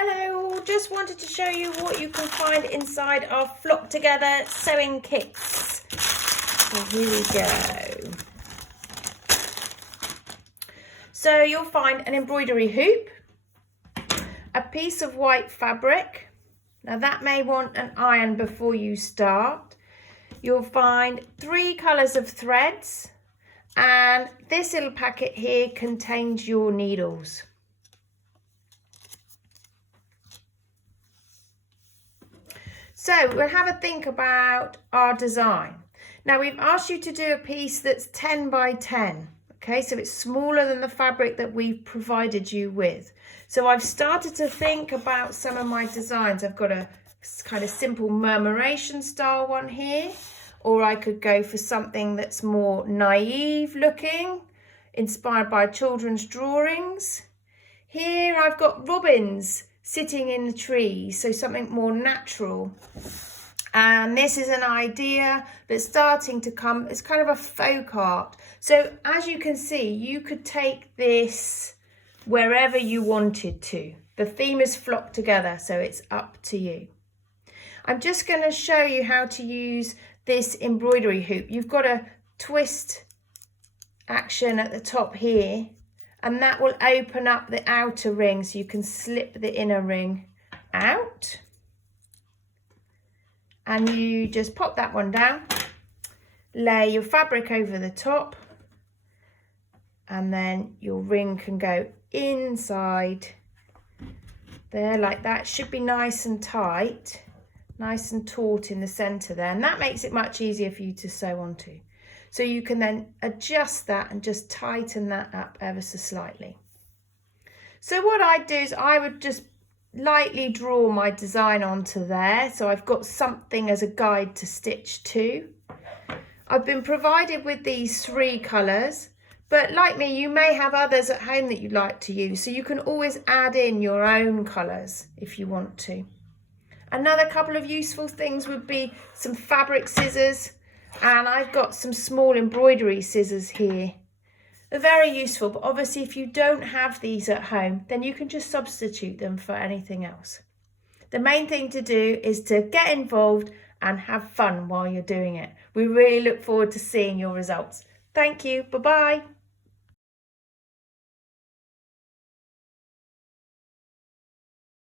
Hello, just wanted to show you what you can find inside our Flock Together sewing kits. So here we go. So you'll find an embroidery hoop, a piece of white fabric. Now that may want an iron before you start. You'll find 3 colours of threads, and this little packet here contains your needles. So we'll have a think about our design. Now we've asked you to do a piece that's 10 by 10. Okay, so it's smaller than the fabric that we've provided you with. So I've started to think about some of my designs. I've got a kind of simple murmuration style one here, or I could go for something that's more naive looking, inspired by children's drawings. Here I've got robins sitting in the trees, so something more natural. And this is an idea that's starting to come, it's kind of a folk art. So as you can see, you could take this wherever you wanted to. The theme is Flock Together, so it's up to you. I'm just going to show you how to use this embroidery hoop. You've got a twist action at the top here, and that will open up the outer ring so you can slip the inner ring out. And you just pop that one down, lay your fabric over the top, and then your ring can go inside there like that. Should be nice and tight, nice and taut in the centre there, and that makes it much easier for you to sew onto. So you can then adjust that and just tighten that up ever so slightly. So what I'd do is I would just lightly draw my design onto there, so I've got something as a guide to stitch to. I've been provided with these 3 colours, but like me, you may have others at home that you'd like to use, so you can always add in your own colours if you want to. Another couple of useful things would be some fabric scissors, and I've got some small embroidery scissors here. They're very useful, but obviously if you don't have these at home, then you can just substitute them for anything else. The main thing to do is to get involved and have fun while you're doing it. We really look forward to seeing your results. Thank you. Bye-bye.